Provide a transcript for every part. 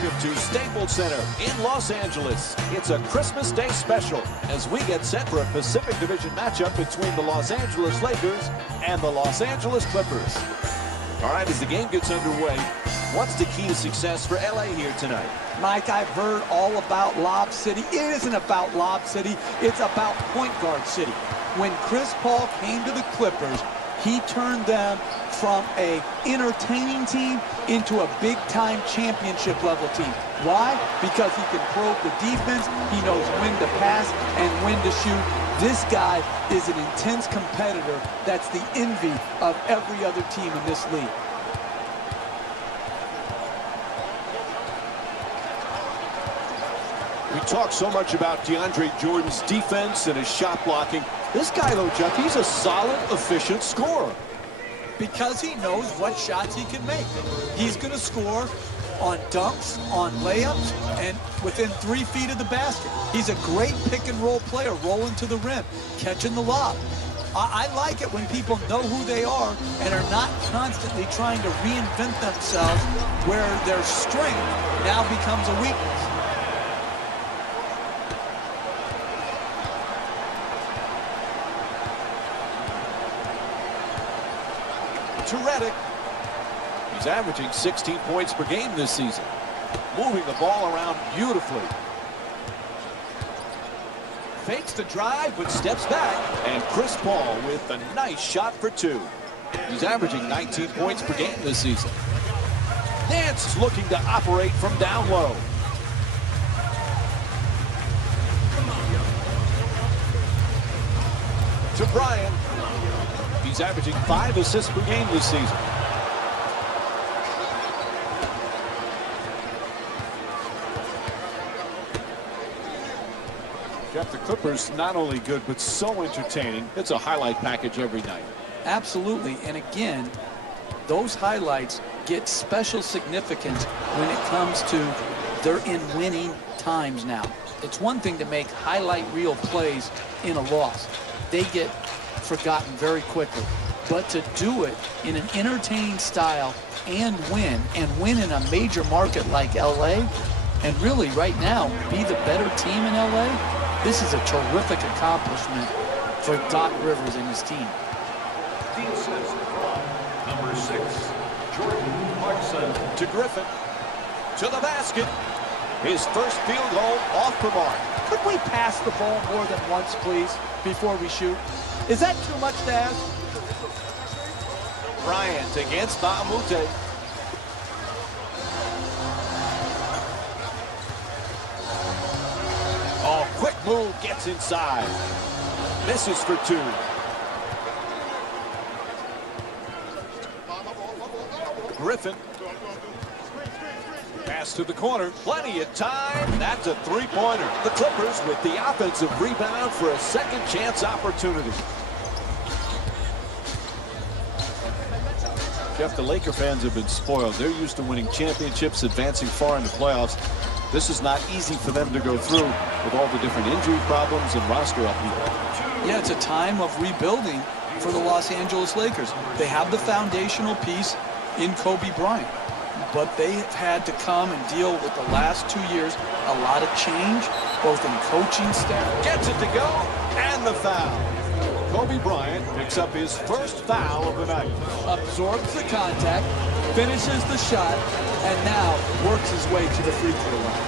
Welcome to Staples Center in Los Angeles. It's a Christmas Day special as we get set for a Pacific Division matchup between the Los Angeles Lakers and the Los Angeles Clippers. All right, as the game gets underway, what's the key to success for LA here tonight? Mike, I've heard all about Lob City. It isn't about Lob City. It's about point guard city. When Chris Paul came to the Clippers, he turned them from a entertaining team into a big-time championship level team. Why? Because he can probe the defense, he knows when to pass and when to shoot. This guy is an intense competitor that's the envy of every other team in this league. We talk so much about DeAndre Jordan's defense and his shot blocking. This guy, though, Jeff, he's a solid, efficient scorer. Because he knows what shots he can make. He's going to score on dunks, on layups, and within 3 feet of the basket. He's a great pick-and-roll player, rolling to the rim, catching the lob. I like it when people know who they are and are not constantly trying to reinvent themselves where their strength now becomes a weakness. To Redick. He's averaging 16 points per game this season. Moving the ball around beautifully. Fakes the drive, but steps back. And Chris Paul with a nice shot for 2. He's averaging 19 points per game this season. Nance is looking to operate from down low. To Bryant. He's averaging 5 assists per game this season. Jeff, the Clippers not only good, but so entertaining. It's a highlight package every night. Absolutely. And again, those highlights get special significance when it comes to they're in winning times now. It's one thing to make highlight reel plays in a loss. They get forgotten very quickly. But to do it in an entertaining style and win in a major market like LA, and really right now be the better team in LA, this is a terrific accomplishment for Doc Rivers and his team. Number 6, Jordan Clarkson. To Griffin. To the basket. His first field goal off the mark. Could we pass the ball more than once, please, before we shoot? Is that too much to ask? Bryant against Bahamute. Oh, quick move, gets inside. Misses for 2. Griffin. Pass to the corner. Plenty of time. That's a 3-pointer. The Clippers with the offensive rebound for a second chance opportunity. Jeff, the Laker fans have been spoiled. They're used to winning championships, advancing far in the playoffs. This is not easy for them to go through with all the different injury problems and roster upheaval. Yeah, it's a time of rebuilding for the Los Angeles Lakers. They have the foundational piece in Kobe Bryant, but they have had to come and deal with the last 2 years, a lot of change, both in coaching staff. Gets it to go, and the foul. Kobe Bryant picks up his first foul of the night. Absorbs the contact, finishes the shot, and now works his way to the free throw line.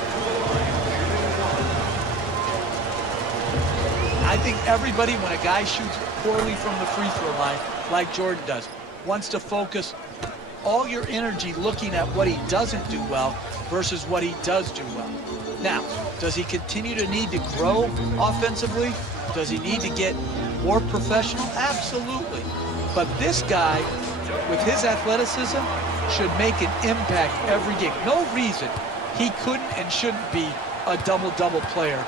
I think everybody, when a guy shoots poorly from the free throw line, like Jordan does, wants to focus all your energy looking at what he doesn't do well versus what he does do well. Now, does he continue to need to grow offensively? Does he need to get more professional? Absolutely. But this guy, with his athleticism, should make an impact every game. No reason he couldn't and shouldn't be a double-double player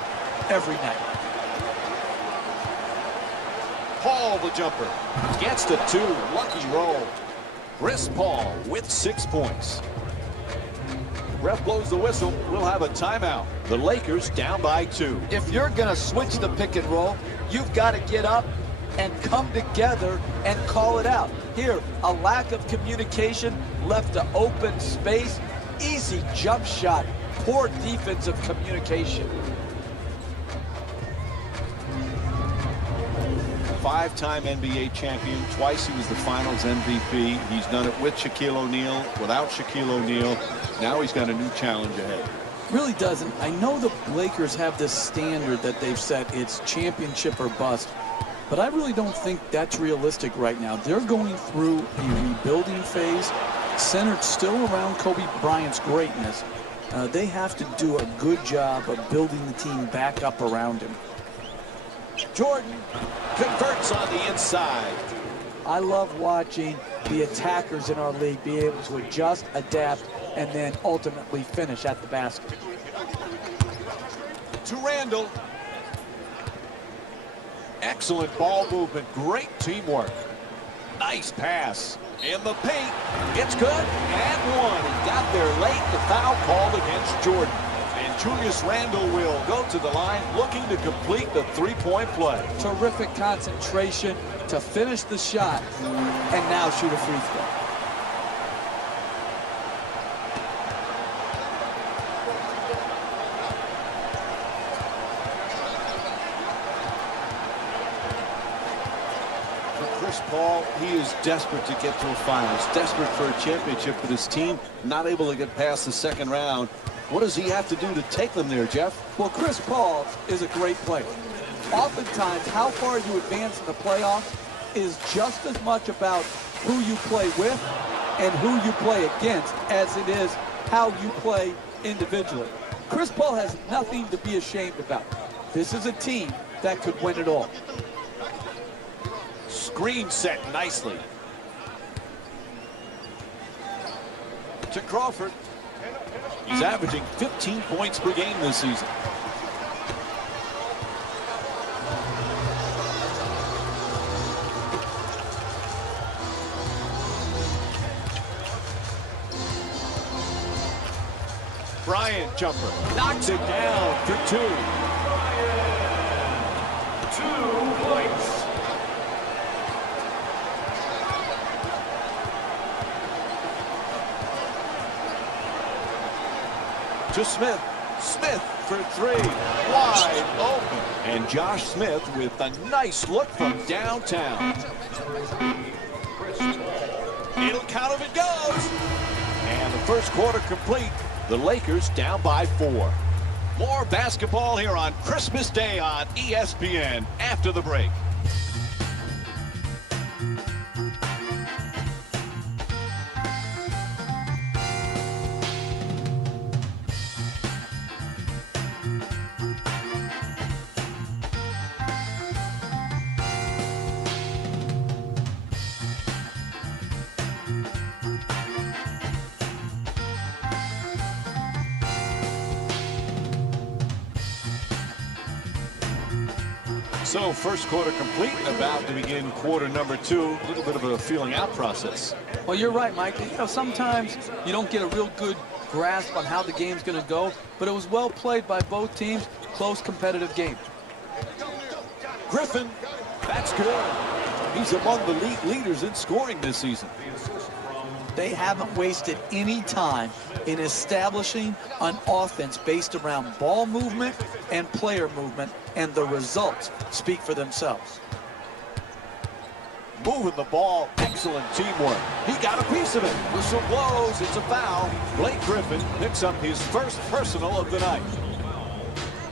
every night. Paul, the jumper, gets the 2. Lucky roll. Chris Paul with 6 points. Ref blows the whistle. We'll have a timeout. The Lakers down by 2. If you're going to switch the pick and roll, you've got to get up and come together and call it out. Here, a lack of communication left an open space. easy jump shot, poor defensive communication. Five-time NBA champion. Twice he was the Finals MVP. He's done it with Shaquille O'Neal, without Shaquille O'Neal. Now he's got a new challenge ahead. Really doesn't. I know the Lakers have this standard that they've set. It's championship or bust. But I really don't think that's realistic right now. They're going through a rebuilding phase, centered still around Kobe Bryant's greatness. They have to do a good job of building the team back up around him. Jordan converts on the inside. I love watching the attackers in our league be able to adjust, adapt, and then ultimately finish at the basket. To Randall. Excellent ball movement, great teamwork. Nice pass. In the paint, it's good, and one. He got there late, the foul called against Jordan. And Julius Randle will go to the line looking to complete the three-point play. Terrific concentration to finish the shot, and now shoot a free throw. Chris Paul, he is desperate to get to a finals, desperate for a championship, but his team not able to get past the second round. What does he have to do to take them there, Jeff? Well, Chris Paul is a great player. Oftentimes, how far you advance in the playoffs is just as much about who you play with and who you play against as it is how you play individually. Chris Paul has nothing to be ashamed about. This is a team that could win it all. Screen set nicely. To Crawford. He's averaging 15 points per game this season. Bryant jumper. Knocks it down for two. 2 points. To Smith. Smith for three. Wide open. And Josh Smith with a nice look from downtown. It'll count if it goes. And the first quarter complete. The Lakers down by 4. More basketball here on Christmas Day on ESPN after the break. So first quarter complete, about to begin quarter number 2. A little bit of a feeling out process. Well, you're right, Mike. You know, sometimes you don't get a real good grasp on how the game's going to go, but it was well played by both teams. Close, competitive game. Griffin, that's good. He's among the league leaders in scoring this season. They haven't wasted any time in establishing an offense based around ball movement and player movement, and the results speak for themselves. Moving the ball, excellent teamwork. He got a piece of it. Whistle blows, it's a foul. Blake Griffin picks up his first personal of the night.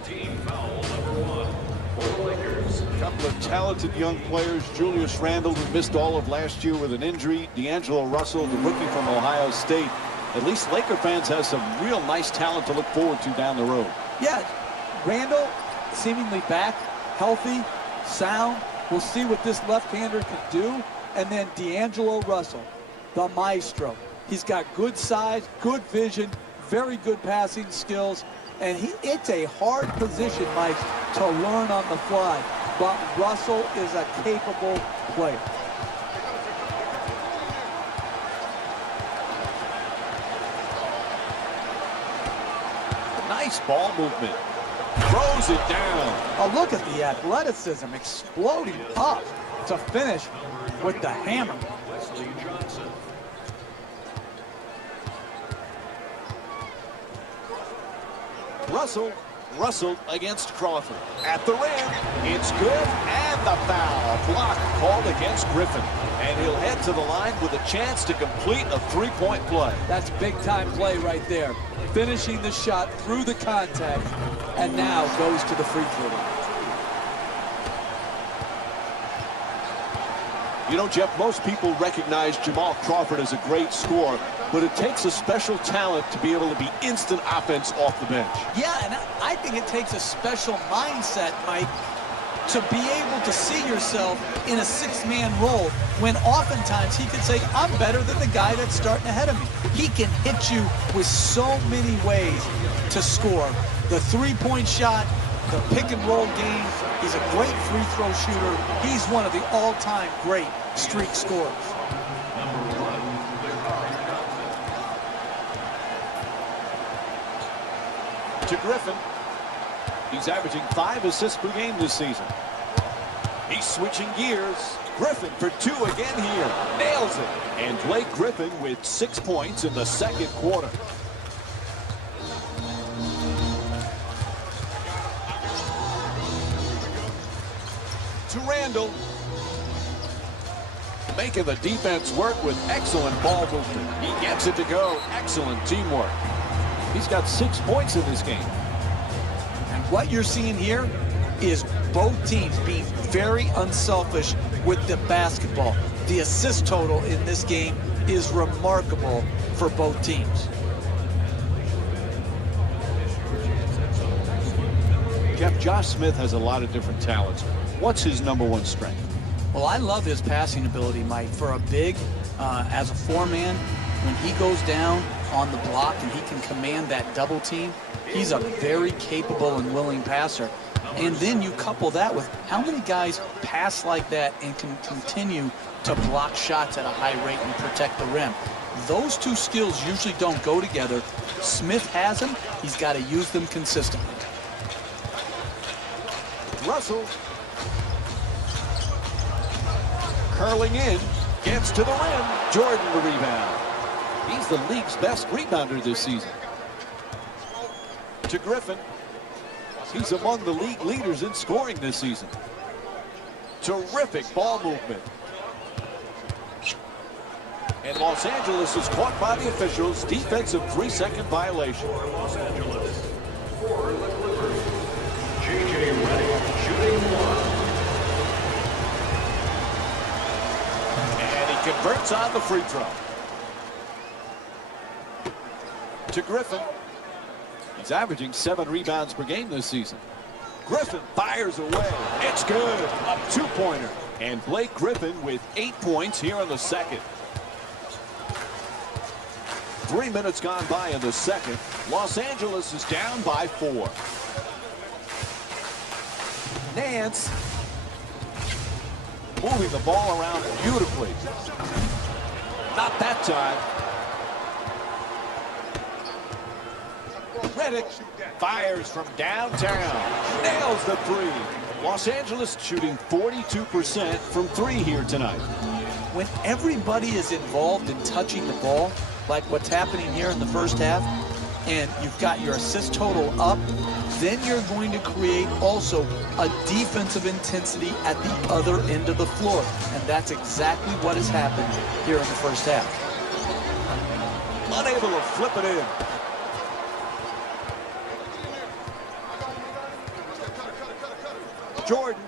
Team foul number 1 for the Lakers. A couple of talented young players. Julius Randle, who missed all of last year with an injury. D'Angelo Russell, the rookie from Ohio State. At least Laker fans have some real nice talent to look forward to down the road. Yeah, Randle seemingly back, healthy, sound. We'll see what this left-hander can do. And then D'Angelo Russell, the maestro. He's got good size, good vision, very good passing skills. And it's a hard position, Mike, to learn on the fly. But Russell is a capable player. Nice ball movement. Throws it down. Oh, look at the athleticism exploding up to finish with the hammer. Russell against Crawford. At the rim, it's good, and the foul. Block called against Griffin. And he'll head to the line with a chance to complete a three-point play. That's big-time play right there. Finishing the shot through the contact, and now goes to the free throw line. You know, Jeff, most people recognize Jamal Crawford as a great scorer, but it takes a special talent to be able to be instant offense off the bench. Yeah, and I think it takes a special mindset, Mike, to be able to see yourself in a six-man role when oftentimes he could say, I'm better than the guy that's starting ahead of me. He can hit you with so many ways to score. The three-point shot, the pick-and-roll game. He's a great free throw shooter. He's one of the all-time great streak scorers. To Griffin. He's averaging 5 assists per game this season. He's switching gears. Griffin for 2 again here. Nails it. And Blake Griffin with 6 points in the second quarter. To Randall. Making the defense work with excellent ball movement. He gets it to go. Excellent teamwork. He's got 6 points in this game. And what you're seeing here is both teams being very unselfish with the basketball. The assist total in this game is remarkable for both teams. Jeff, Josh Smith has a lot of different talents. What's his #1 strength? Well, I love his passing ability, Mike. For a big, as a four-man, when he goes down on the block and he can command that double team, he's a very capable and willing passer. And then you couple that with how many guys pass like that and can continue to block shots at a high rate and protect the rim. Those two skills usually don't go together. Smith has them. He's got to use them consistently. Russell. Curling in. Gets to the rim. Jordan the rebound. He's the league's best rebounder this season. To Griffin. He's among the league leaders in scoring this season. Terrific ball movement. And Los Angeles is caught by the officials. Defensive 3-second violation. Los Angeles. For the Clippers, J.J. Redick shooting 1. And he converts on the free throw. To Griffin. He's averaging 7 rebounds per game this season. Griffin fires away. It's good. A 2-pointer. And Blake Griffin with 8 points here in the second. 3 minutes gone by in the second. Los Angeles is down by 4. Nance moving the ball around beautifully. Not that time. Redick fires from downtown. Nails the 3. Los Angeles shooting 42% from 3 here tonight. When everybody is involved in touching the ball, like what's happening here in the first half, and you've got your assist total up, then you're going to create also a defensive intensity at the other end of the floor. And that's exactly what has happened here in the first half. Unable to flip it in. Jordan.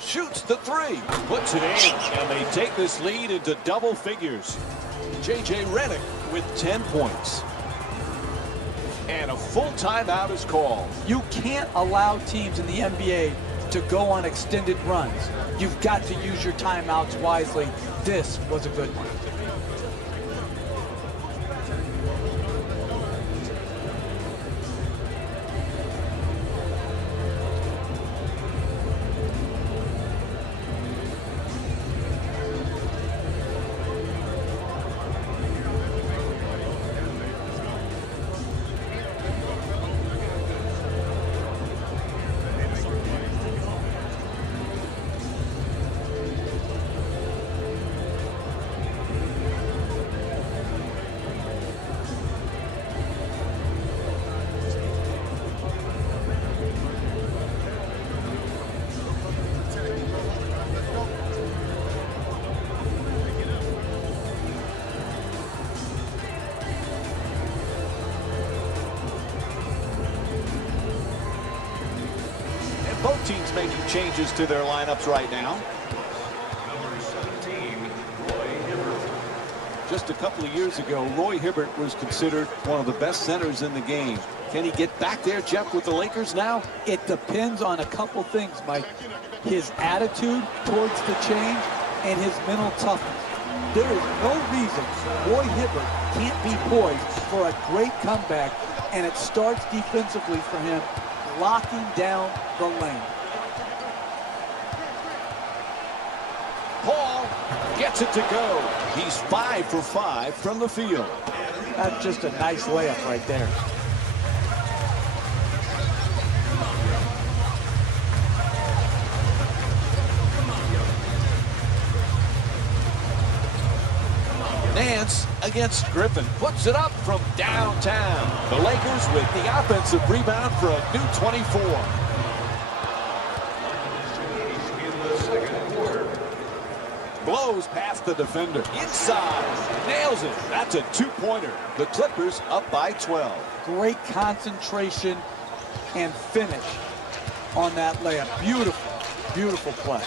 Shoots the 3. Puts it in. And they take this lead into double figures. J.J. Redick with 10 points. And a full timeout is called. You can't allow teams in the NBA to go on extended runs. You've got to use your timeouts wisely. This was a good one. Some teams making changes to their lineups right now. Number 17, Roy Hibbert. Just a couple of years ago, Roy Hibbert was considered one of the best centers in the game. Can he get back there, Jeff, with the Lakers now? It depends on a couple things, Mike. His attitude towards the change and his mental toughness. There is no reason Roy Hibbert can't be poised for a great comeback, and it starts defensively for him, locking down the lane. Paul gets it to go. He's 5 for 5 from the field. That's just a nice layup right there. Nance against Griffin. Puts it up from downtown. The Lakers with the offensive rebound for a new 24. In the second quarter. Blows past the defender. Inside. Nails it. That's a two-pointer. The Clippers up by 12. Great concentration and finish on that layup. Beautiful, beautiful play.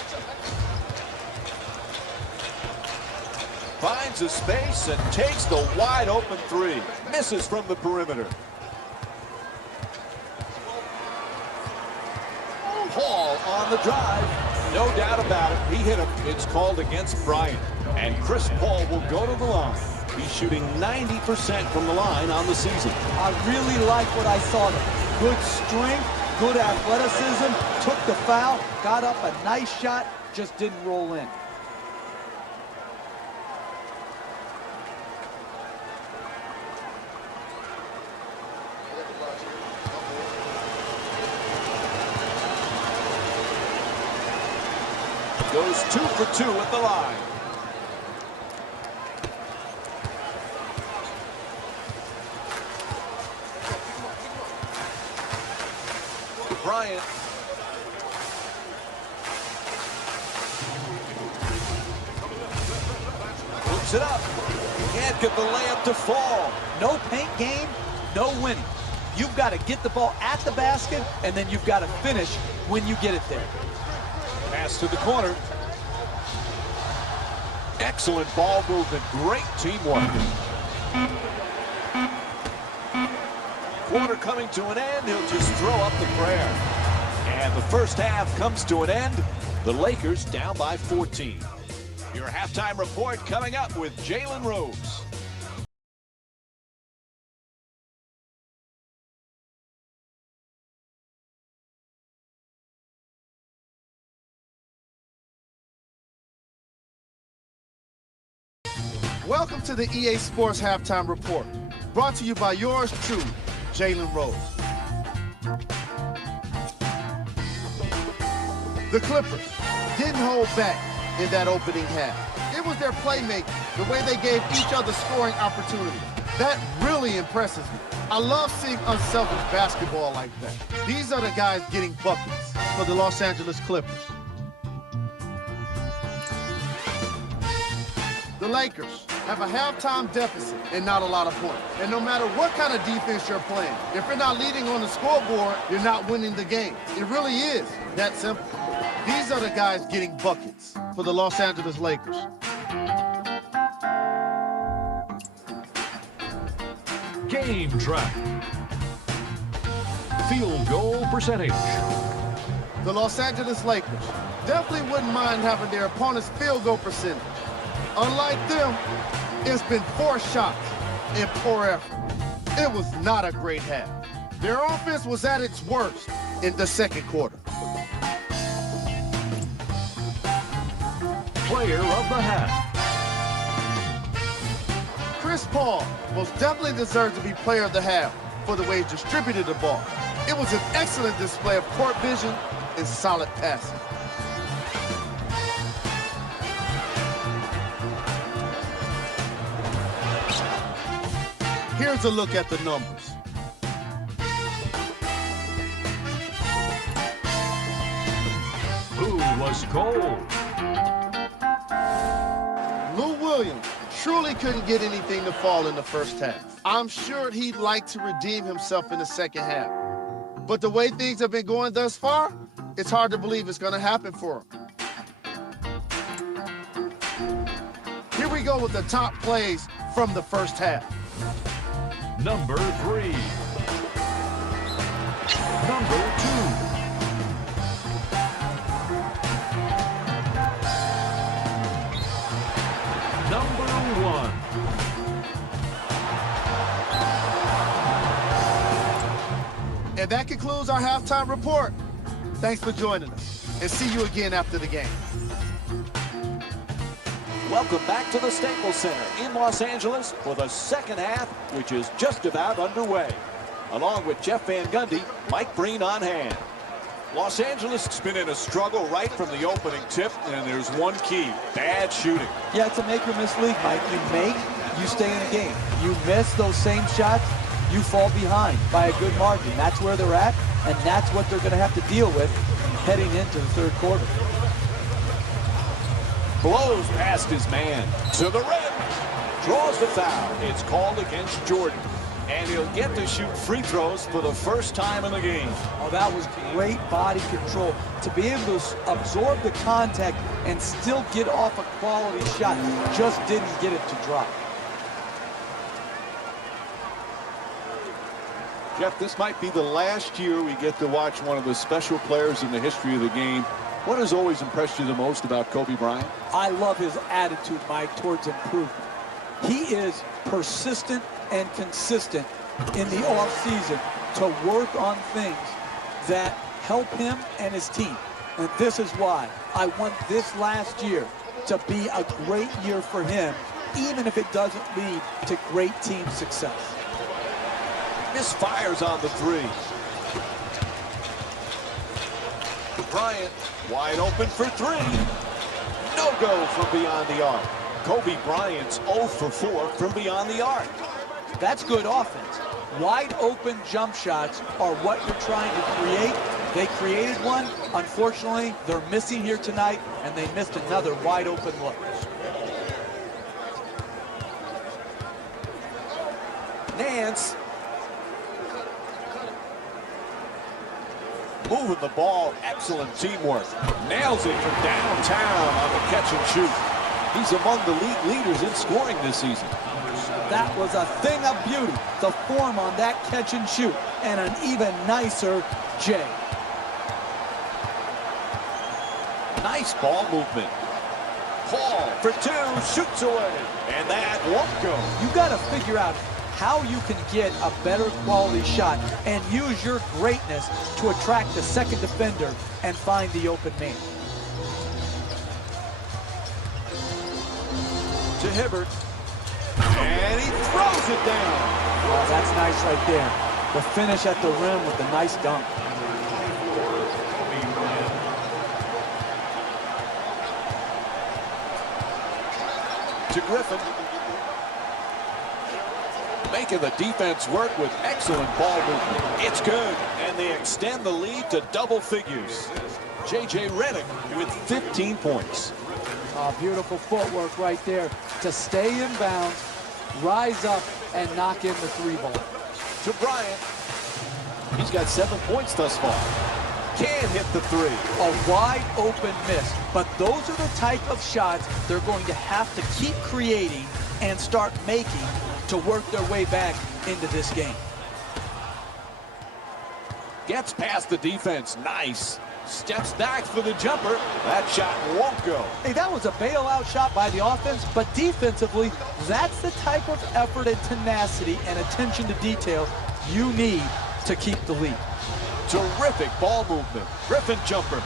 Finds a space and takes the wide open three. Misses from the perimeter. Paul on the drive. No doubt about it. He hit him. It's called against Bryant. And Chris Paul will go to the line. He's shooting 90% from the line on the season. I really like what I saw there. Good strength, good athleticism, took the foul, got up a nice shot, just didn't roll in. Goes 2 for 2 at the line. Bryant. Puts it up. Can't get the layup to fall. No paint game, no winning. You've got to get the ball at the basket, and then you've got to finish when you get it there. Pass to the corner. Excellent ball movement. Great teamwork. Quarter coming to an end. He'll just throw up the prayer. And the first half comes to an end. The Lakers down by 14. Your halftime report coming up with Jalen Rose. Welcome to the EA Sports Halftime Report, brought to you by yours truly, Jalen Rose. The Clippers didn't hold back in that opening half. It was their playmaking, the way they gave each other scoring opportunities. That really impresses me. I love seeing unselfish basketball like that. These are the guys getting buckets for the Los Angeles Clippers. The Lakers have a halftime deficit and not a lot of points. And no matter what kind of defense you're playing, if you're not leading on the scoreboard, you're not winning the game. It really is that simple. These are the guys getting buckets for the Los Angeles Lakers. Game track. Field goal percentage. The Los Angeles Lakers definitely wouldn't mind having their opponent's field goal percentage. Unlike them, it's been 4 shots and poor effort. It was not a great half. Their offense was at its worst in the second quarter. Player of the half. Chris Paul most definitely deserves to be player of the half for the way he distributed the ball. It was an excellent display of court vision and solid passing. Here's a look at the numbers. Who was cold? Lou Williams truly couldn't get anything to fall in the first half. I'm sure he'd like to redeem himself in the second half. But the way things have been going thus far, It's hard to believe it's going to happen for him. Here we go with the top plays from the first half. Number 3. Number 2. Number 1. And that concludes our halftime report. Thanks for joining us, and see you again after the game. Welcome back to the Staples Center in Los Angeles for the second half, which is just about underway. Along with Jeff Van Gundy, Mike Breen on hand. Los Angeles has been in a struggle right from the opening tip, and there's one key: bad shooting. Yeah, it's a make or miss league, Mike. You make, you stay in the game. You miss those same shots, you fall behind by a good margin. That's where they're at, and that's what they're going to have to deal with heading into the third quarter. Blows past his man to the rim. Draws the foul. It's called against Jordan. And he'll get to shoot free throws for the first time in the game. Oh, that was great body control. To be able to absorb the contact and still get off a quality shot. Just didn't get it to drop. Jeff, this might be the last year we get to watch one of the special players in the history of the game. What has always impressed you the most about Kobe Bryant? I love his attitude, Mike, towards improvement. He is persistent and consistent in the offseason to work on things that help him and his team. And this is why I want this last year to be a great year for him, even if it doesn't lead to great team success. Misfires on the three. Bryant wide open for three. No go from beyond the arc. Kobe Bryant's 0 for 4 from beyond the arc. That's good offense. Wide open jump shots are what you're trying to create. They created one. Unfortunately, they're missing here tonight, and they missed another wide open look. Nance moving the ball, excellent teamwork. Nails it from downtown on the catch and shoot. He's among the league leaders in scoring this season. That was a thing of beauty. The form on that catch and shoot, and an even nicer Jay. Nice ball movement. Paul for two, shoots away, and that won't go. You got to figure out how you can get a better quality shot and use your greatness to attract the second defender and find the open man. To Hibbert, and he throws it down. Oh, that's nice right there. The finish at the rim with the nice dunk. To Griffin. Making the defense work with excellent ball movement. It's good, and they extend the lead to double figures. J.J. Redick with 15 points. Oh, beautiful footwork right there to stay in bounds, rise up, and knock in the three ball. To Bryant. He's got 7 points thus far. Can't hit the three. A wide open miss. But those are the type of shots they're going to have to keep creating and start making to work their way back into this game. Gets past the defense. Nice. Steps back for the jumper. That shot won't go. Hey, that was a bailout shot by the offense, but defensively, that's the type of effort and tenacity and attention to detail you need to keep the lead. Terrific ball movement. Griffin jumper.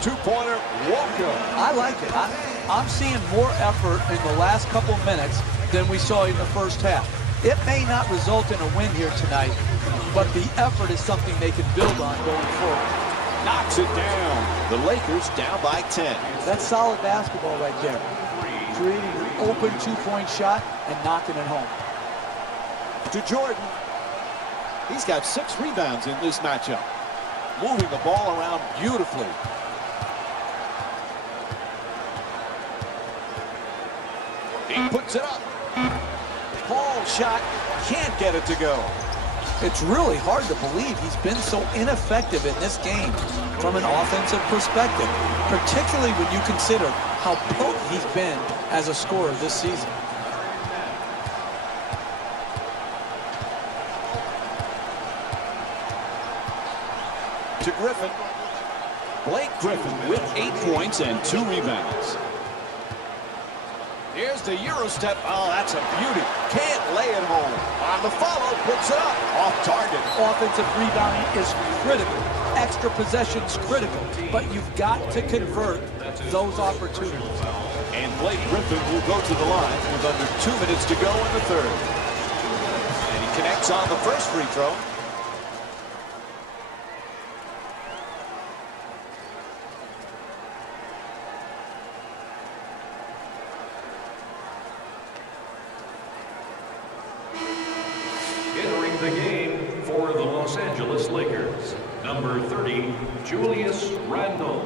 Two-pointer won't go. I like it. I'm seeing more effort in the last couple minutes than we saw in the first half. It may not result in a win here tonight, but the effort is something they can build on going forward. Knocks it down. The Lakers down by 10. That's solid basketball right there. Creating an open two-point shot and knocking it home. To Jordan. He's got 6 rebounds in this matchup. Moving the ball around beautifully. He puts it up. Paul shot, can't get it to go. It's really hard to believe he's been so ineffective in this game from an offensive perspective, particularly when you consider how potent he's been as a scorer this season. To Griffin. Blake Griffin with 8 points and 2 rebounds. Here's the Euro step. Oh, that's a beauty. Can't lay it home. On the follow, puts it up. Off target. Offensive rebounding is critical. Extra possession's critical. But you've got to convert those opportunities. And Blake Griffin will go to the line with under 2 minutes to go in the third. And he connects on the first free throw. Entering the game for the Los Angeles Lakers, number 30, Julius Randle.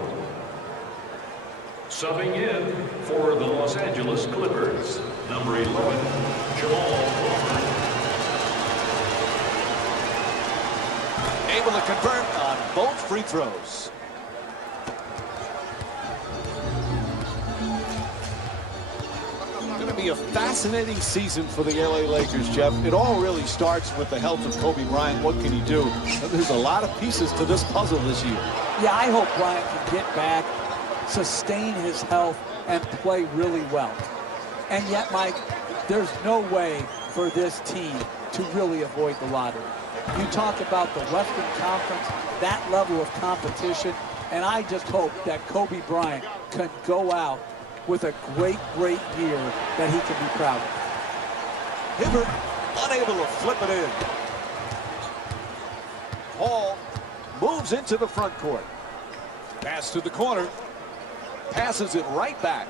Subbing in for the Los Angeles Clippers, number 11, Jamal Crawford. Able to convert on both free throws. Going to be a fascinating season for the LA Lakers, Jeff. It all really starts with the health of Kobe Bryant. What can he do? There's a lot of pieces to this puzzle this year. Yeah, I hope Bryant can get back, sustain his health, and play really well. And yet, Mike, there's no way for this team to really avoid the lottery. You talk about the Western Conference, that level of competition, and I just hope that Kobe Bryant can go out with a great, great year that he can be proud of. Hibbert unable to flip it in. Hall moves into the front court. Pass to the corner. Passes it right back.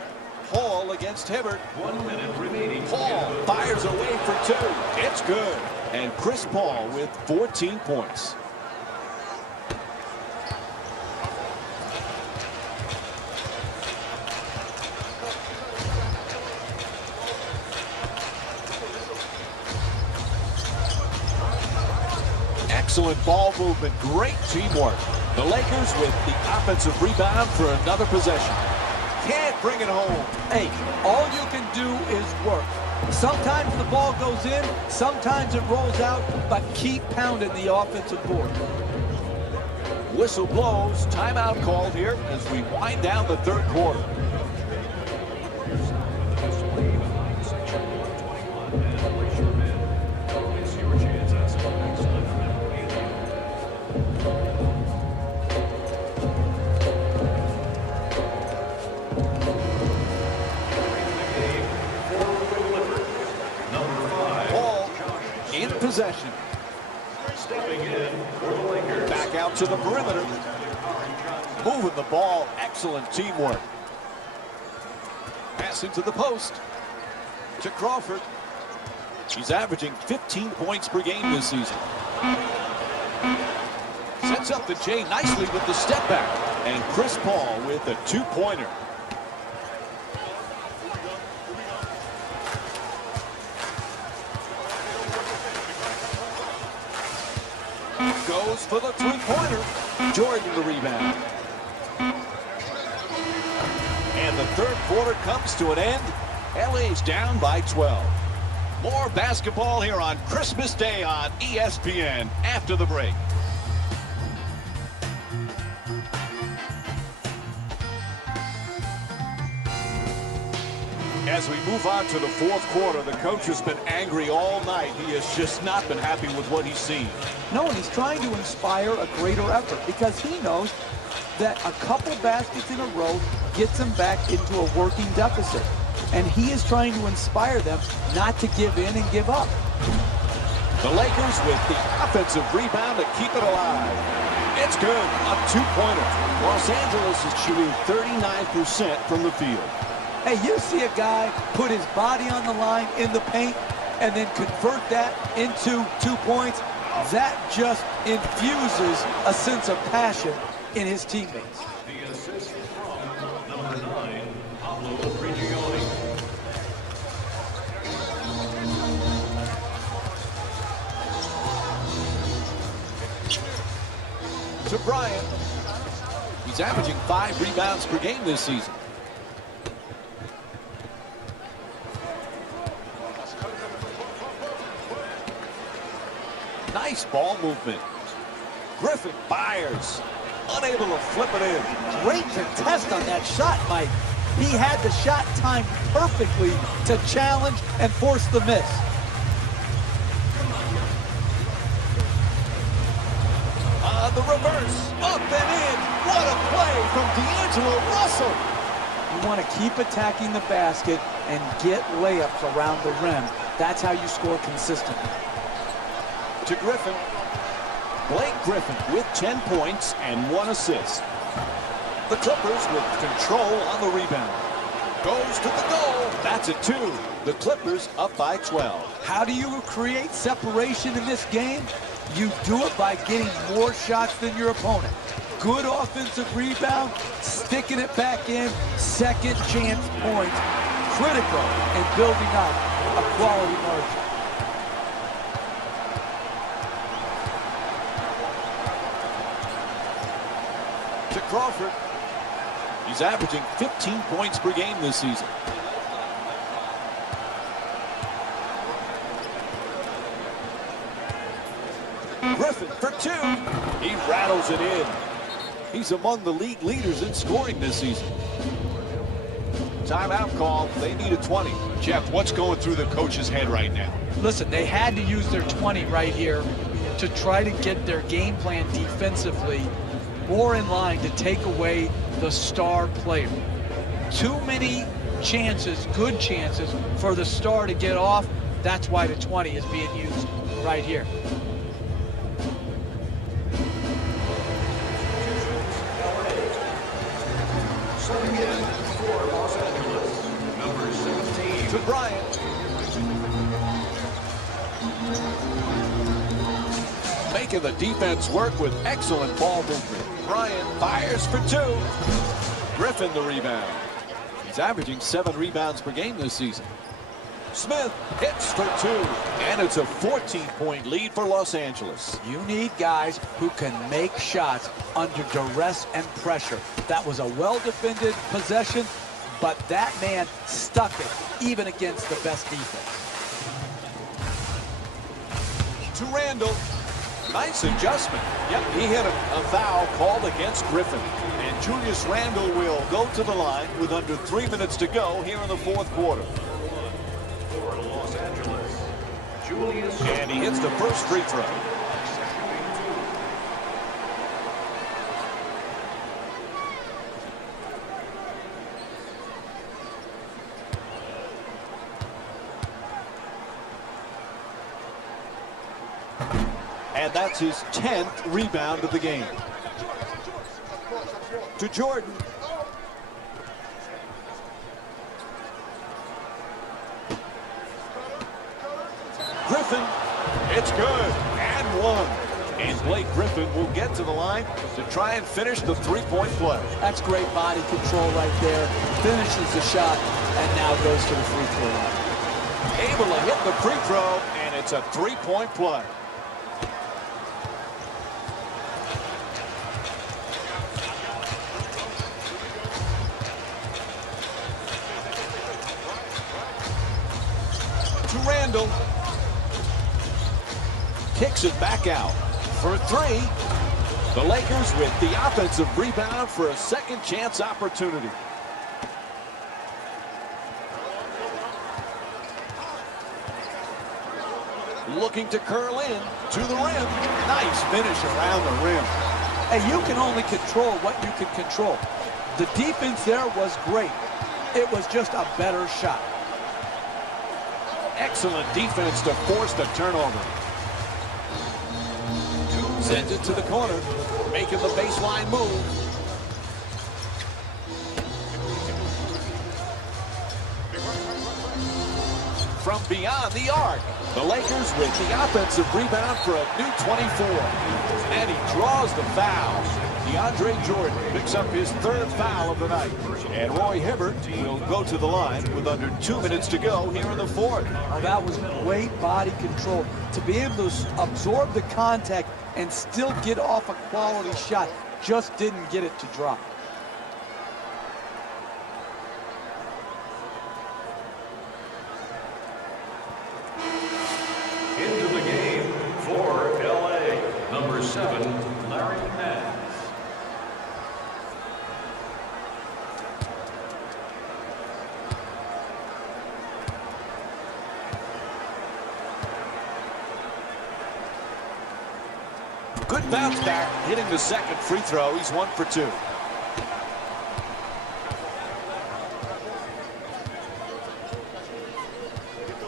Hall against Hibbert. 1 minute remaining. Paul fires away for 2. It's good. And Chris Paul with 14 points. Excellent ball movement, great teamwork. The Lakers with the offensive rebound for another possession. Can't bring it home. Hey, all you can do is work. Sometimes the ball goes in, sometimes it rolls out, but keep pounding the offensive board. Whistle blows, timeout called here as we wind down the third quarter. Possession. Stepping in for the Lakers. Back out to the perimeter. Moving the ball. Excellent teamwork. Pass into the post. To Crawford. He's averaging 15 points per game this season. Sets up the J nicely with the step back. And Chris Paul with a 2-pointer. Goes for the 3-pointer. Jordan the rebound. And the third quarter comes to an end. LA's down by 12. More basketball here on Christmas Day on ESPN after the break. As we move on to the fourth quarter, the coach has been angry all night. He has just not been happy with what he's seen. No, and he's trying to inspire a greater effort because he knows that a couple baskets in a row gets them back into a working deficit. And he is trying to inspire them not to give in and give up. The Lakers with the offensive rebound to keep it alive. It's good. A 2-pointer. Los Angeles is shooting 39% from the field. Hey, you see a guy put his body on the line in the paint and then convert that into 2 points. That just infuses a sense of passion in his teammates. The assist from number 9, Pablo Prigioni. to Bryant. He's averaging 5 rebounds per game this season. Nice ball movement. Griffin fires. Unable to flip it in. Great contest on that shot, Mike. He had the shot timed perfectly to challenge and force the miss. The reverse, up and in. What a play from D'Angelo Russell. You want to keep attacking the basket and get layups around the rim. That's how you score consistently. To Griffin. Blake Griffin with 10 points and 1 assist. The Clippers with control on the rebound. Goes to the goal. That's a 2. The Clippers up by 12. How do you create separation in this game? You do it by getting more shots than your opponent. Good offensive rebound, sticking it back in, second chance points. Critical in building up a quality margin. To Crawford. He's averaging 15 points per game this season. Griffin for 2. He rattles it in. He's among the league leaders in scoring this season. Timeout call. They need a 20. Jeff, what's going through the coach's head right now? Listen, they had to use their 20 right here to try to get their game plan defensively more in line to take away the star player. Too many chances, good chances, for the star to get off. That's why the 20 is being used right here. To Bryant. Making the defense work with excellent ball movement. Bryant fires for 2. Griffin the rebound. He's averaging 7 rebounds per game this season. Smith hits for 2. And it's a 14-point lead for Los Angeles. You need guys who can make shots under duress and pressure. That was a well-defended possession, but that man stuck it even against the best defense. To Randall. Nice adjustment. Yep, he hit a foul called against Griffin. And Julius Randle will go to the line with under 3 minutes to go here in the 4th quarter. For Los Angeles, Julius. And he hits the first free throw. And that's his 10th rebound of the game. To Jordan. Griffin, it's good, and 1. And Blake Griffin will get to the line to try and finish the 3-point play. That's great body control right there. Finishes the shot and now goes to the free throw line. Able to hit the free throw, and it's a 3-point play. To Randall. Kicks it back out for 3. The Lakers with the offensive rebound for a second chance opportunity. Looking to curl in to the rim. Nice finish around the rim. And you can only control what you can control. The defense there was great. It was just a better shot. Excellent defense to force the turnover. Sends it to the corner, making the baseline move. From beyond the arc, the Lakers with the offensive rebound for a new 24. And he draws the foul. DeAndre Jordan picks up his third foul of the night. And Roy Hibbert will go to the line with under 2 minutes to go here in the fourth. Oh, that was great body control. To be able to absorb the contact and still get off a quality shot. Just didn't get it to drop. Into the game for LA, number 7, Larry Nance. Good bounce back, hitting the second free throw. He's 1 for 2.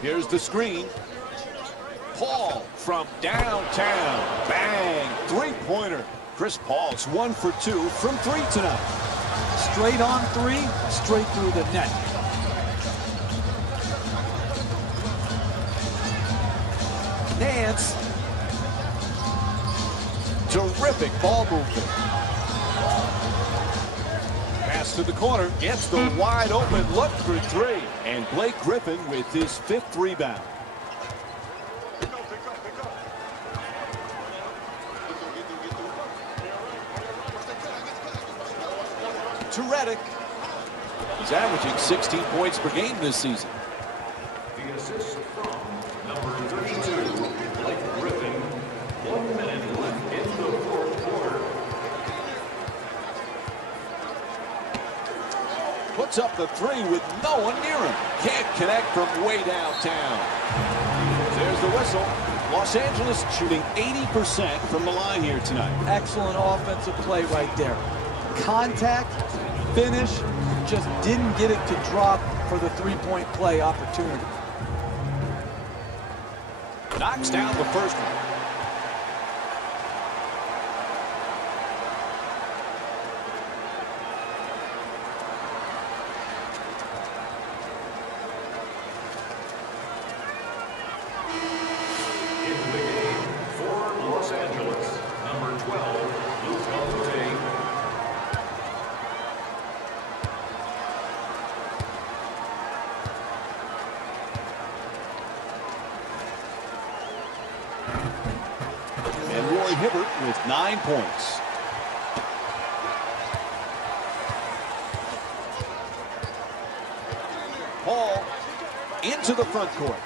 Here's the screen. Paul from downtown. Bang! Three-pointer. Chris Paul's 1 for 2 from 3 tonight. Straight on three, straight through the net. Nance. Terrific ball movement. Pass to the corner. Gets the wide open look for 3. And Blake Griffin with his 5th rebound. To Redick. He's averaging 16 points per game this season. The assist from number 32, Blake Griffin. 1 minute left in the fourth quarter. Puts up the 3 with no one near him. Can't connect from way downtown. There's the whistle. Los Angeles shooting 80% from the line here tonight. Excellent offensive play right there. Contact, finish, just didn't get it to drop for the three-point play opportunity. Knocks down the first one. Into the game for Los Angeles, number 12, Luke Walton. And Roy Hibbert with 9 points. Paul into the front court.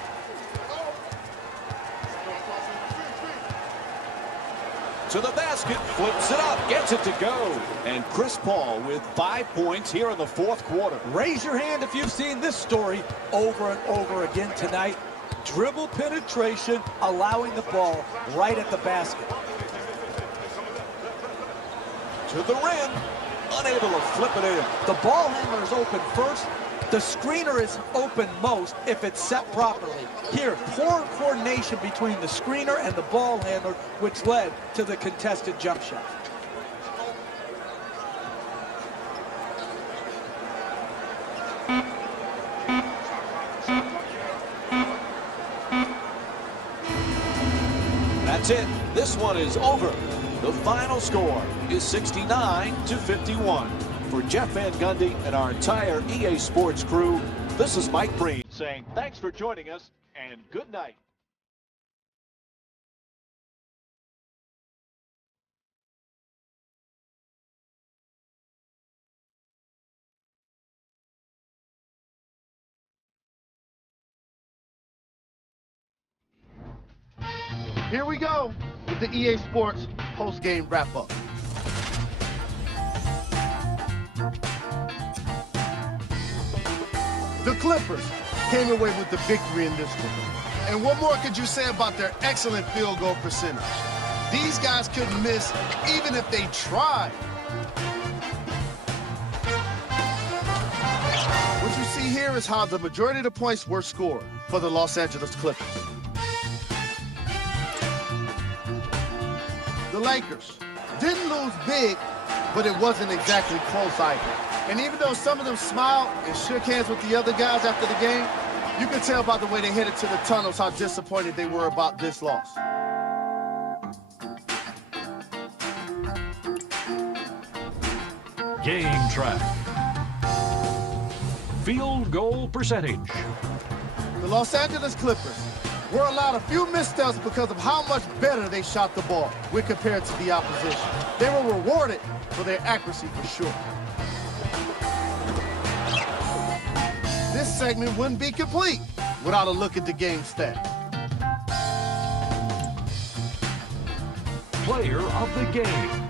To the basket, flips it up, gets it to go. And Chris Paul with 5 points here in the fourth quarter. Raise your hand if you've seen this story over and over again tonight. Dribble penetration, allowing the ball right at the basket. To the rim, unable to flip it in. The ball handler is open first. The screener is open most if it's set properly. Here, poor coordination between the screener and the ball handler, which led to the contested jump shot. That's it. This one is over. The final score is 69-51. For Jeff Van Gundy and our entire EA Sports crew, this is Mike Breen saying thanks for joining us and good night. Here we go with the EA Sports post-game wrap-up. The Clippers came away with the victory in this one. And what more could you say about their excellent field goal percentage? These guys couldn't miss even if they tried. What you see here is how the majority of the points were scored for the Los Angeles Clippers. The Lakers didn't lose big, but it wasn't exactly close either. And even though some of them smiled and shook hands with the other guys after the game, you can tell by the way they headed to the tunnels how disappointed they were about this loss. Game track. Field goal percentage. The Los Angeles Clippers were allowed a few missteps because of how much better they shot the ball when compared to the opposition. They were rewarded for their accuracy for sure. This segment wouldn't be complete without a look at the game stats. Player of the game.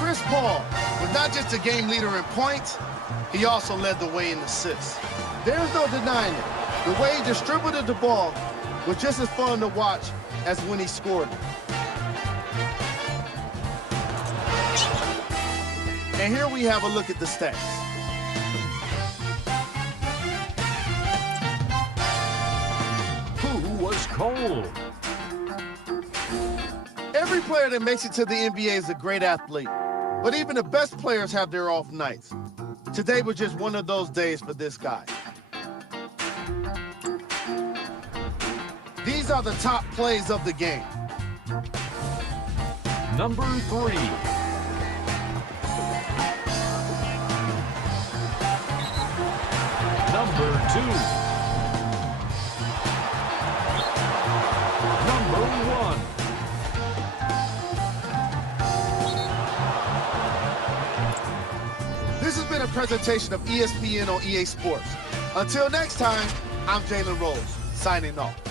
Chris Paul was not just a game leader in points, he also led the way in assists. There's no denying it. The way he distributed the ball was just as fun to watch as when he scored it. And here we have a look at the stats. Who was cold? Every player that makes it to the NBA is a great athlete, but even the best players have their off nights. Today was just one of those days for this guy. These are the top plays of the game. Number 3. Number 2. Number 1. This has been a presentation of ESPN on EA Sports. Until next time, I'm Jalen Rose, signing off.